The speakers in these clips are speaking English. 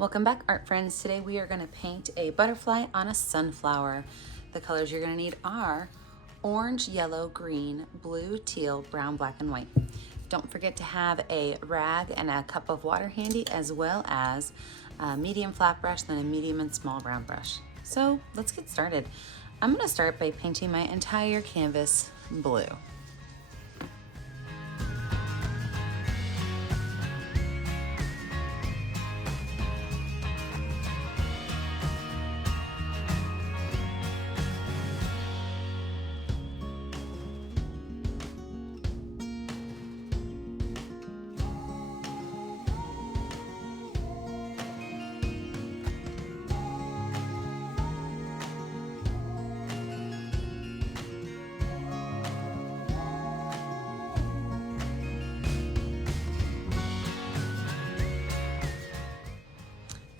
Welcome back, art friends. Today we are going to paint a butterfly on a sunflower. The colors you're going to need are orange, yellow, green, blue, teal, brown, black, and white. Don't forget to have a rag and a cup of water handy, as well as a medium flat brush, then a medium and small round brush. So let's get started. I'm going to start by painting my entire canvas blue.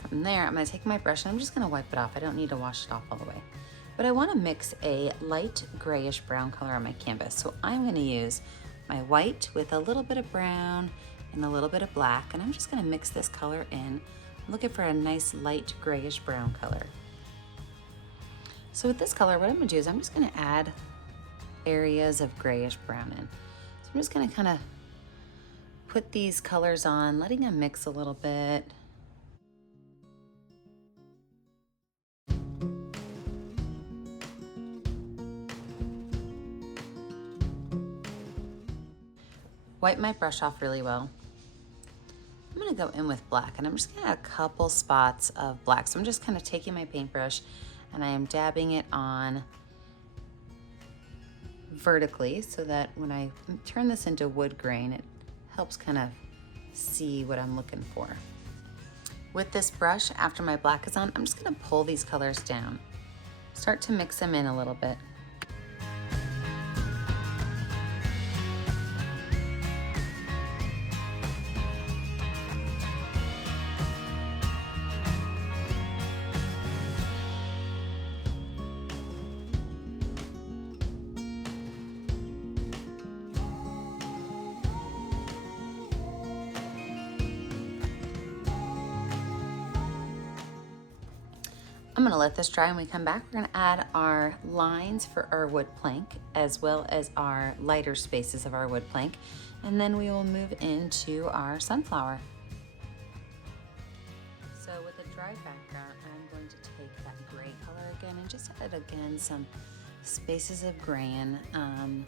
From there, I'm going to take my brush and I'm just going to wipe it off. I don't need to wash it off all the way. But I want to mix a light grayish brown color on my canvas. So I'm going to use my white with a little bit of brown and a little bit of black. And I'm just going to mix this color in. I'm looking for a nice light grayish brown color. So with this color, what I'm going to do is I'm just going to add areas of grayish brown in. So I'm just going to kind of put these colors on, letting them mix a little bit. Wipe my brush off really well. I'm gonna go in with black, and I'm just gonna add a couple spots of black. So I'm just kind of taking my paintbrush and I am dabbing it on vertically so that when I turn this into wood grain, it helps kind of see what I'm looking for. With this brush, after my black is on, I'm just gonna pull these colors down. Start to mix them in a little bit. I'm gonna let this dry. When we come back, we're gonna add our lines for our wood plank, as well as our lighter spaces of our wood plank. And then we will move into our sunflower. So with a dry background, I'm going to take that gray color again and just add again some spaces of gray in.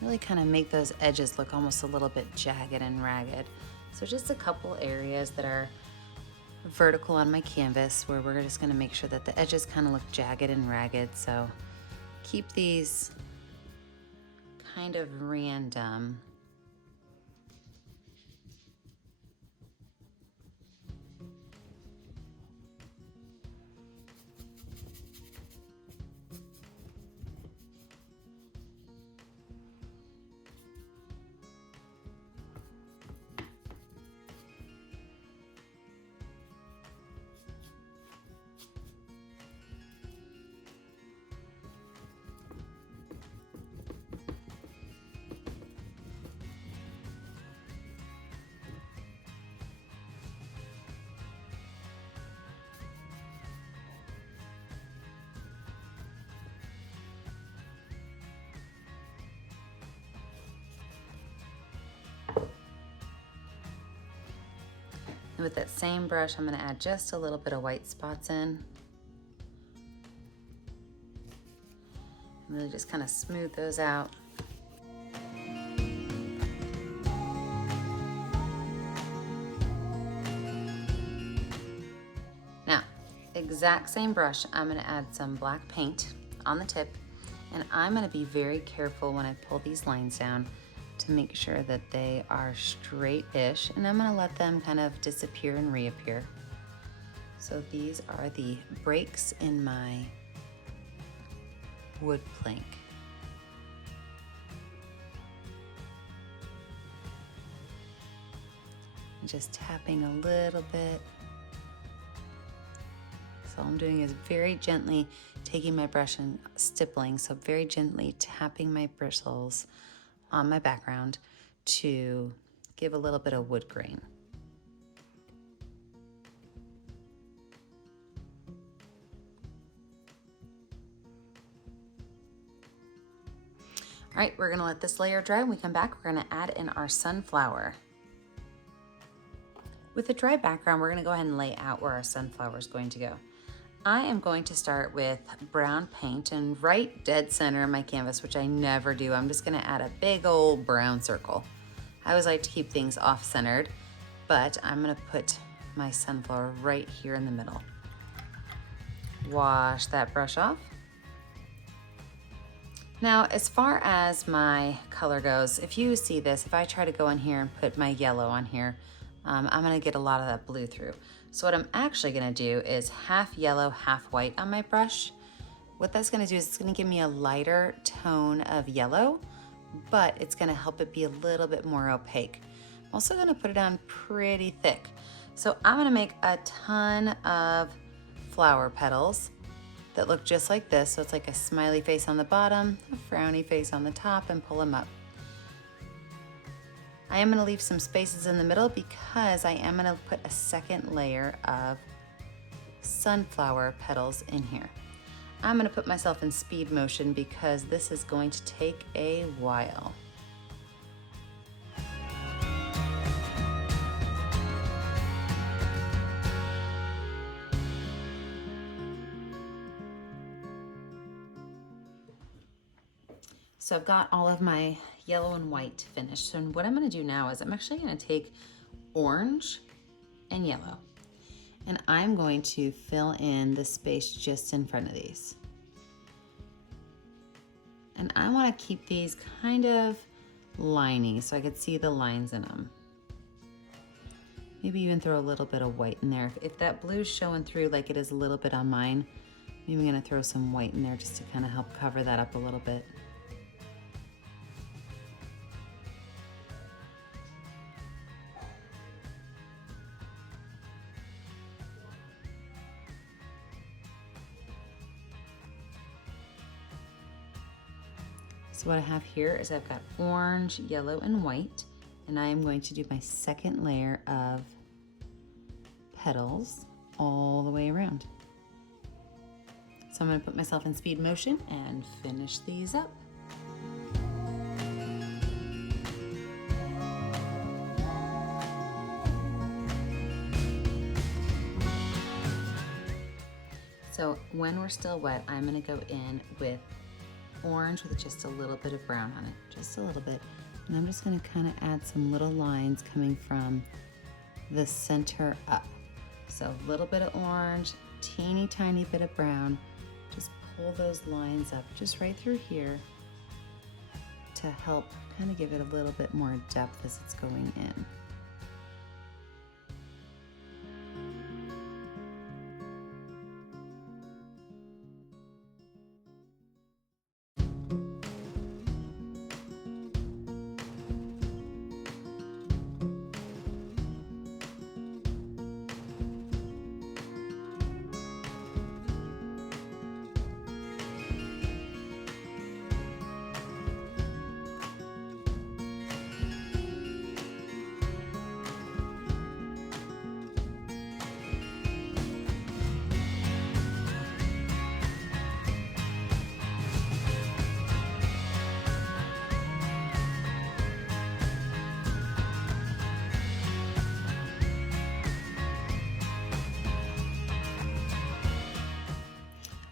Really kind of make those edges look almost a little bit jagged and ragged. So just a couple areas that are vertical on my canvas where we're just going to make sure that the edges kind of look jagged and ragged. So keep these kind of random. And with that same brush, I'm going to add just a little bit of white spots in. And really just kind of smooth those out. Now, exact same brush, I'm going to add some black paint on the tip. And I'm going to be very careful when I pull these lines down to make sure that they are straight-ish, and I'm gonna let them kind of disappear and reappear. So these are the breaks in my wood plank. And just tapping a little bit. So all I'm doing is very gently taking my brush and stippling, so very gently tapping my bristles on my background to give a little bit of wood grain. All right, we're gonna let this layer dry. When we come back, we're gonna add in our sunflower. With a dry background, we're gonna go ahead and lay out where our sunflower is going to go. I am going to start with brown paint and right dead center of my canvas, which I never do. I'm just gonna add a big old brown circle. I always like to keep things off-centered, but I'm gonna put my sunflower right here in the middle. Wash that brush off. Now, as far as my color goes, if you see this, if I try to go in here and put my yellow on here, I'm gonna get a lot of that blue through. So what I'm actually gonna do is half yellow, half white on my brush. What that's gonna do is it's gonna give me a lighter tone of yellow, but it's gonna help it be a little bit more opaque. I'm also gonna put it on pretty thick. So I'm gonna make a ton of flower petals that look just like this. So it's like a smiley face on the bottom, a frowny face on the top, and pull them up. I am gonna leave some spaces in the middle because I am gonna put a second layer of sunflower petals in here. I'm gonna put myself in speed motion because this is going to take a while. So I've got all of my yellow and white finished. So what I'm gonna do now is I'm actually gonna take orange and yellow, and I'm going to fill in the space just in front of these. And I wanna keep these kind of liney so I could see the lines in them. Maybe even throw a little bit of white in there. If that blue's showing through like it is a little bit on mine, maybe I'm gonna throw some white in there just to kind of help cover that up a little bit. So what I have here is I've got orange, yellow, and white, and I am going to do my second layer of petals all the way around. So I'm gonna put myself in speed motion and finish these up. So when we're still wet, I'm gonna go in with orange with just a little bit of brown on it, just a little bit. And I'm just gonna kind of add some little lines coming from the center up. So a little bit of orange, teeny tiny bit of brown, just pull those lines up just right through here to help kind of give it a little bit more depth as it's going in.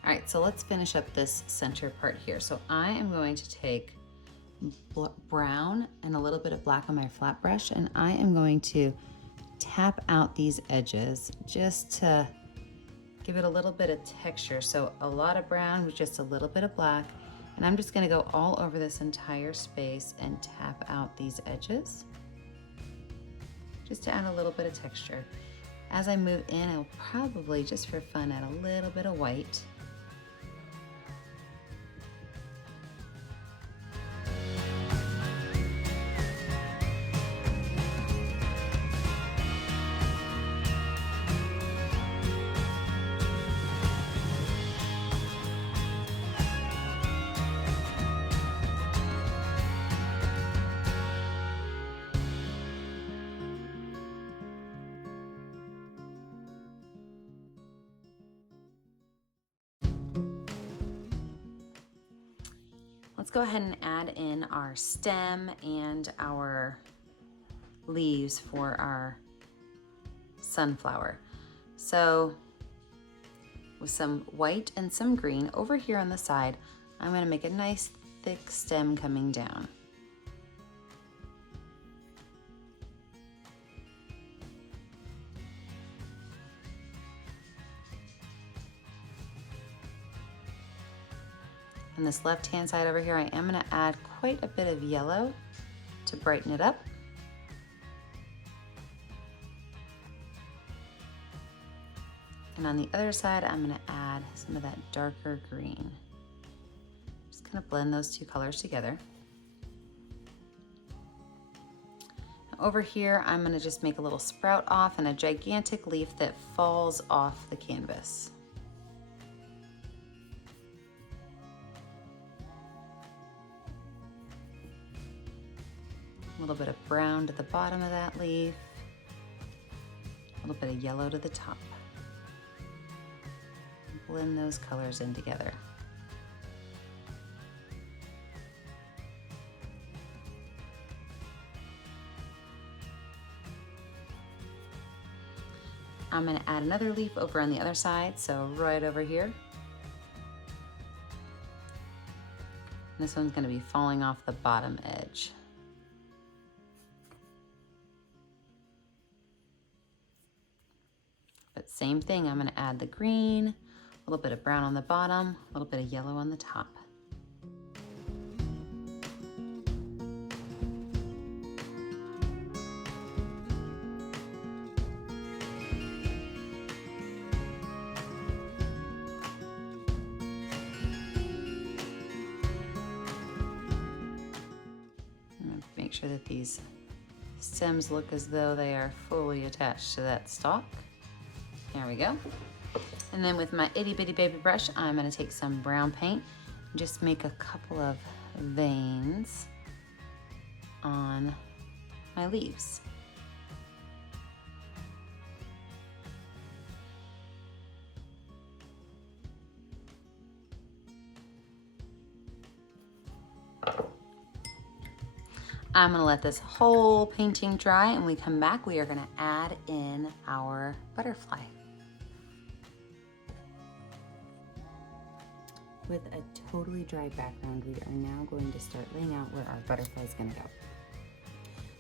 All right, so let's finish up this center part here. So I am going to take brown and a little bit of black on my flat brush, and I am going to tap out these edges just to give it a little bit of texture. So a lot of brown with just a little bit of black, and I'm just gonna go all over this entire space and tap out these edges just to add a little bit of texture. As I move in, I'll probably, just for fun, add a little bit of white. let's go ahead and add in our stem and our leaves for our sunflower. So with some white and some green over here on the side, I'm going to make a nice thick stem coming down. On this left-hand side over here, I am going to add quite a bit of yellow to brighten it up. And on the other side, I'm going to add some of that darker green. Just kind of blend those two colors together. Over here, I'm going to just make a little sprout off and a gigantic leaf that falls off the canvas. A little bit of brown to the bottom of that leaf, a little bit of yellow to the top. Blend those colors in together. I'm going to add another leaf over on the other side, so right over here. This one's going to be falling off the bottom edge. But same thing, I'm going to add the green, a little bit of brown on the bottom, a little bit of yellow on the top. Make sure that these stems look as though they are fully attached to that stalk. There we go. And then with my itty bitty baby brush, I'm going to take some brown paint and just make a couple of veins on my leaves. I'm going to let this whole painting dry, and when we come back, we are going to add in our butterfly. With a totally dry background, we are now going to start laying out where our butterfly is going to go.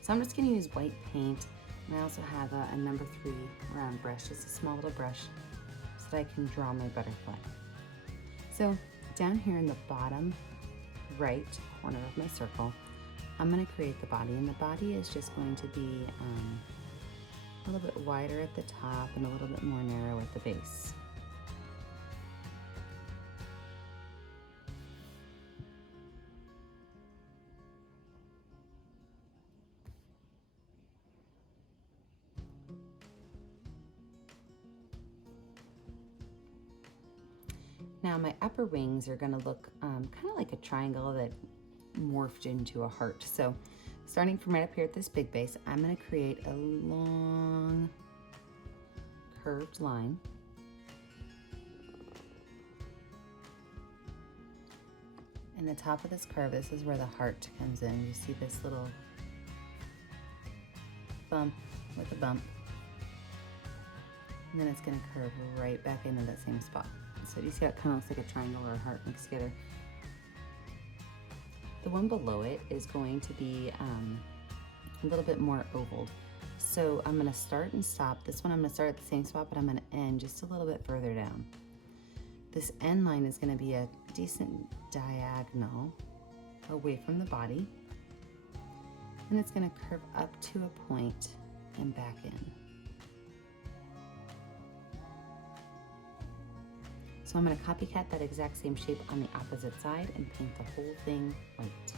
So I'm just going to use white paint, and I also have a number 3 round brush, just a small little brush, so that I can draw my butterfly. So down here in the bottom right corner of my circle, I'm going to create the body, and the body is just going to be a little bit wider at the top and a little bit more narrow at the base. Now my upper wings are going to look kind of like a triangle that morphed into a heart. So starting from right up here at this big base, I'm going to create a long curved line. In the top of this curve, this is where the heart comes in. You see this little bump with a bump. And then it's going to curve right back into that same spot. So you see how it kind of looks like a triangle or a heart mixed together. The one below it is going to be a little bit more ovaled. So I'm going to start and stop. This one I'm going to start at the same spot, but I'm going to end just a little bit further down. This end line is going to be a decent diagonal away from the body. And it's going to curve up to a point and back in. So I'm going to copycat that exact same shape on the opposite side and paint the whole thing white.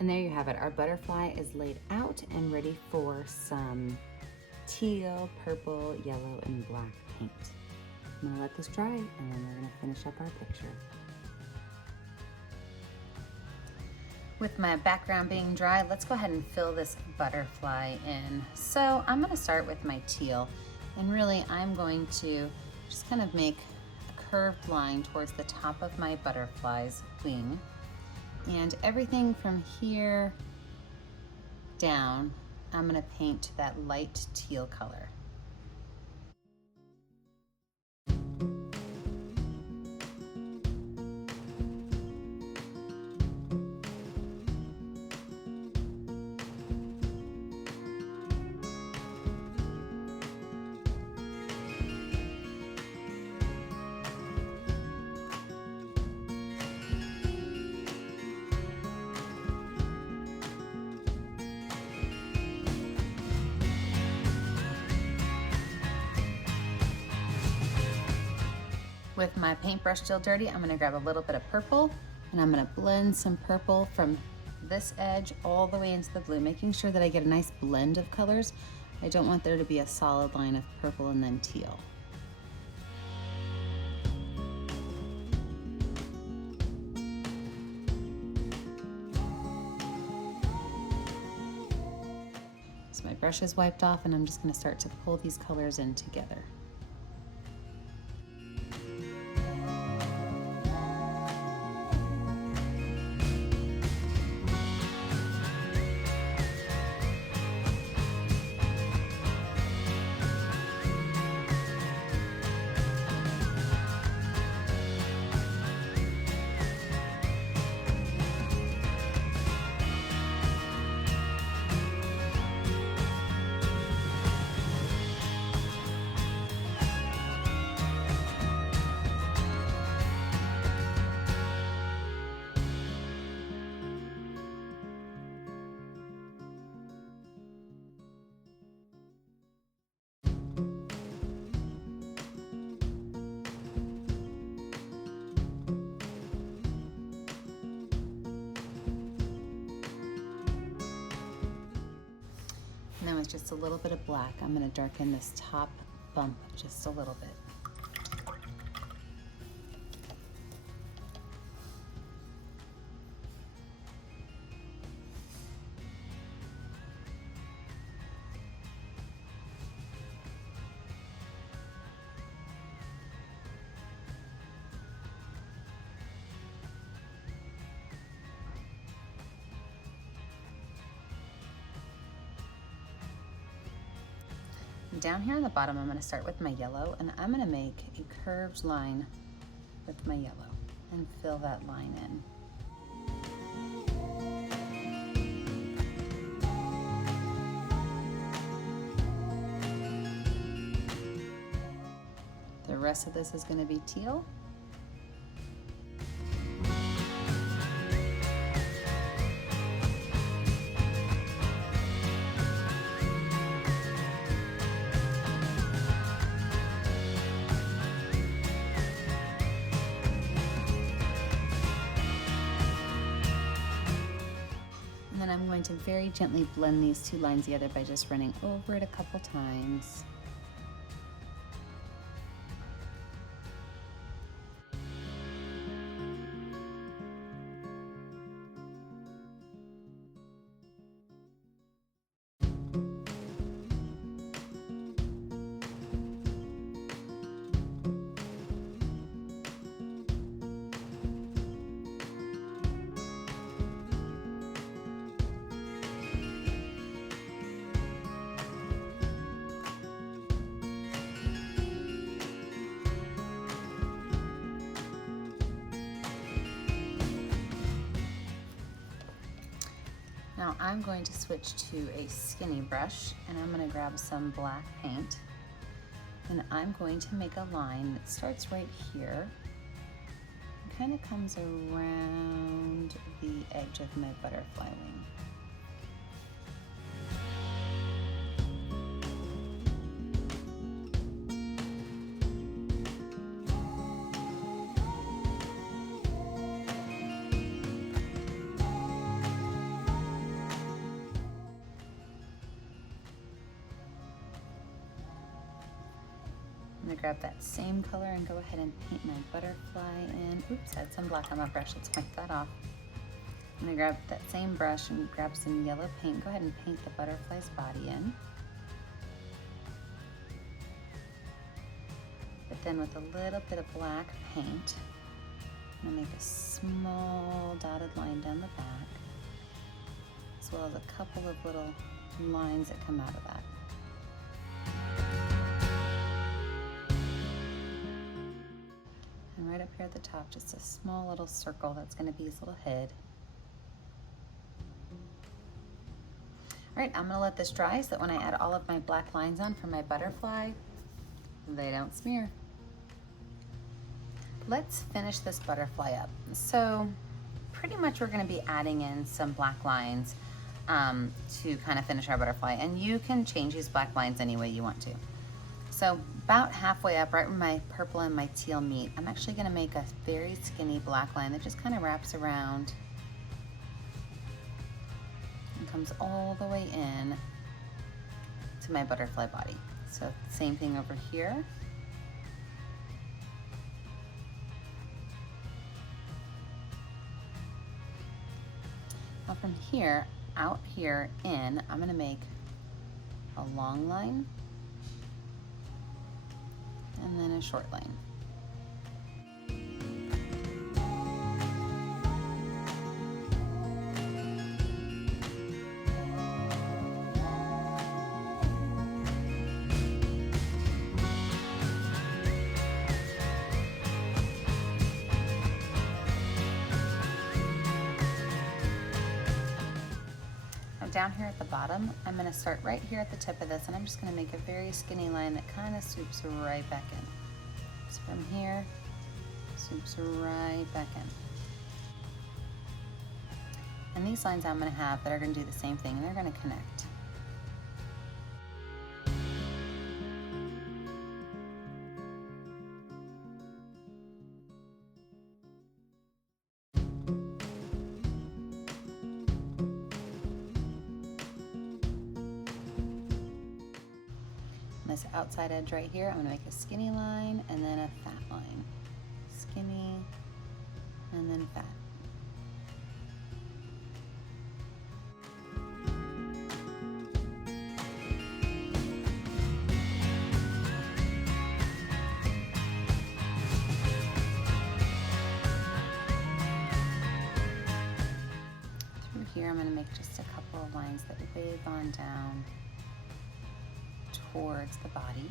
And there you have it. Our butterfly is laid out and ready for some teal, purple, yellow, and black paint. I'm gonna let this dry and then we're gonna finish up our picture. With my background being dry, let's go ahead and fill this butterfly in. So I'm gonna start with my teal, and really I'm going to just kind of make a curved line towards the top of my butterfly's wing. And everything from here down, I'm gonna paint that light teal color. With my paintbrush still dirty, I'm gonna grab a little bit of purple and I'm gonna blend some purple from this edge all the way into the blue, making sure that I get a nice blend of colors. I don't want there to be a solid line of purple and then teal. So my brush is wiped off and I'm just gonna start to pull these colors in together. And then with just a little bit of black, I'm gonna darken this top bump just a little bit. Down here on the bottom, I'm going to start with my yellow, and I'm going to make a curved line with my yellow and fill that line in. The rest of this is going to be teal. And then I'm going to very gently blend these two lines together by just running over it a couple times. Now I'm going to switch to a skinny brush and I'm going to grab some black paint and I'm going to make a line that starts right here and kind of comes around the edge of my butterfly wing. I'm gonna grab that same color and go ahead and paint my butterfly in. Oops, I had some black on my brush, let's wipe that off. I'm gonna grab that same brush and grab some yellow paint. Go ahead and paint the butterfly's body in. But then with a little bit of black paint, I'm gonna make a small dotted line down the back, as well as a couple of little lines that come out of that. And right up here at the top, just a small little circle that's gonna be his little head. All right, I'm gonna let this dry so that when I add all of my black lines on for my butterfly, they don't smear. Let's finish this butterfly up. So pretty much we're gonna be adding in some black lines to kind of finish our butterfly, and you can change these black lines any way you want to. So about halfway up, right where my purple and my teal meet, I'm actually gonna make a very skinny black line that just kind of wraps around and comes all the way in to my butterfly body. So same thing over here. Now from here, out here in, I'm gonna make a long line and then a short line. Down here at the bottom, I'm going to start right here at the tip of this, and I'm just going to make a very skinny line that kind of swoops right back in. So from here, swoops right back in. And these lines I'm going to have that are going to do the same thing, and they're going to connect. This outside edge right here, I'm gonna make a skinny line and then a fat line. Skinny and then fat. Through here, I'm gonna make just a couple of lines that wave on down towards the body.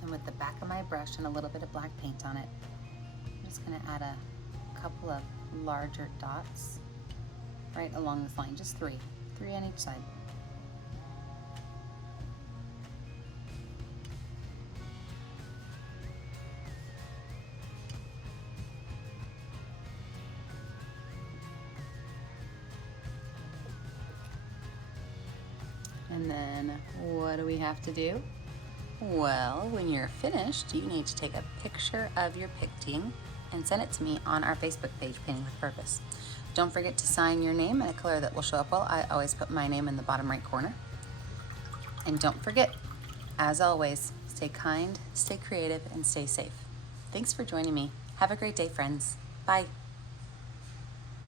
Then with the back of my brush and a little bit of black paint on it, I'm just gonna add a couple of larger dots right along this line, just three on each side. And then what do we have to do? Well, when you're finished, you need to take a picture of your painting and send it to me on our Facebook page, Painting with Purpose. Don't forget to sign your name in a color that will show up well. I always put my name in the bottom right corner. And don't forget, as always, stay kind, stay creative, and stay safe. Thanks for joining me. Have a great day, friends. Bye.